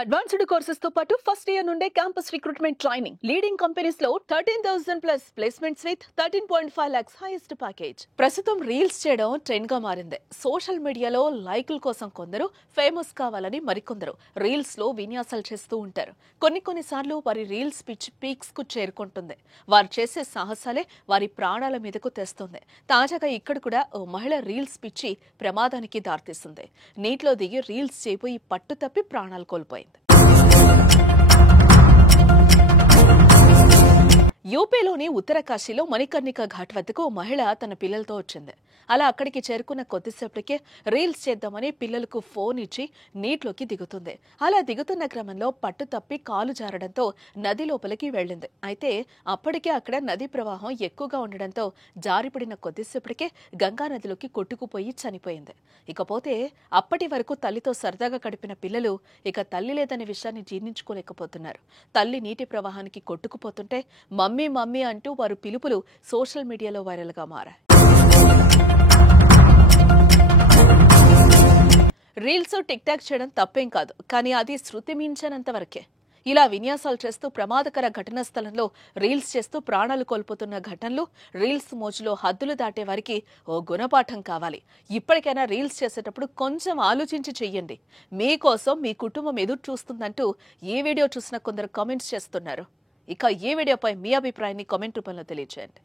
Advanced courses తో పాటు first year నుండే campus recruitment training leading companies లో 13,000 plus placements with 13.5 lakhs highest package. ప్రస్తుతం రీల్స్ చేయడం ట్రెండ్ గా మారింది. సోషల్ మీడియాలో లైకుల కోసం కొందరు, ఫేమస్ కావాలని మరికొందరు రీల్స్ లో విన్యాసాలు చేస్తూ ఉంటారు. కొన్నిసార్లు వారి రీల్స్ పిచ్ పీక్స్ కు చేరుకుంటుంది. వారు చేసే సాహసాలే వారి ప్రాణాల మీదకు తెస్తుంది. తాజాగా ఇక్కడ కూడా ఓ మహిళ రీల్స్ పిచ్చి ప్రమాదానికి దారితీస్తుంది. నీటిలో దిగి రీల్స్ చేయబోయి పట్టు తప్పి ప్రాణాలు కోల్పోయింది. యూపీలోని ఉత్తరకాశీలో మణికర్ణిక ఘాట్ వద్దకు మహిళ తన పిల్లలతో వచ్చింది. అలా అక్కడికి చేరుకున్న కొద్దిసేపటికే రీల్స్ చేద్దామని పిల్లలకు ఫోన్ ఇచ్చి నీటిలోకి దిగుతుంది. అలా దిగుతున్న క్రమంలో పట్టు తప్పి కాలు జారడంతో నది లోపలికి వెళ్ళింది. అయితే అప్పటికే అక్కడ నదీ ప్రవాహం ఎక్కువగా ఉండడంతో జారిపడిన కొద్దిసేపటికే గంగా నదిలోకి కొట్టుకుపోయి చనిపోయింది. ఇకపోతే అప్పటి వరకు తల్లితో సరదాగా గడిపిన పిల్లలు ఇక తల్లి లేదనే విషయాన్ని జీర్ణించుకోలేకపోతున్నారు. తల్లి నీటి ప్రవాహానికి కొట్టుకుపోతుంటే మమ్మీ మమ్మీ అంటూ వారు పిలుపులు సోషల్ మీడియాలో వైరల్ గా మారాయి. రీల్స్ టిక్ టాక్ చేయడం తప్పేం కాదు, కానీ అది శృతి మించనంత వరకే. ఇలా విన్యాసాలు చేస్తూ ప్రమాదకర ఘటనా స్థలంలో రీల్స్ చేస్తూ ప్రాణాలు కోల్పోతున్న ఘటనలు, రీల్స్ మోజులో హద్దులు దాటే వారికి ఓ గుణపాఠం కావాలి. ఇప్పటికైనా రీల్స్ చేసేటప్పుడు కొంచెం ఆలోచించి చెయ్యండి. మీకోసం మీ కుటుంబం ఎదురు చూస్తుందంటూ ఈ వీడియో చూసిన కొందరు కామెంట్స్ చేస్తున్నారు. ఇక ఈ వీడియోపై మీ అభిప్రాయాన్ని కామెంట్ రూపంలో తెలియజేయండి.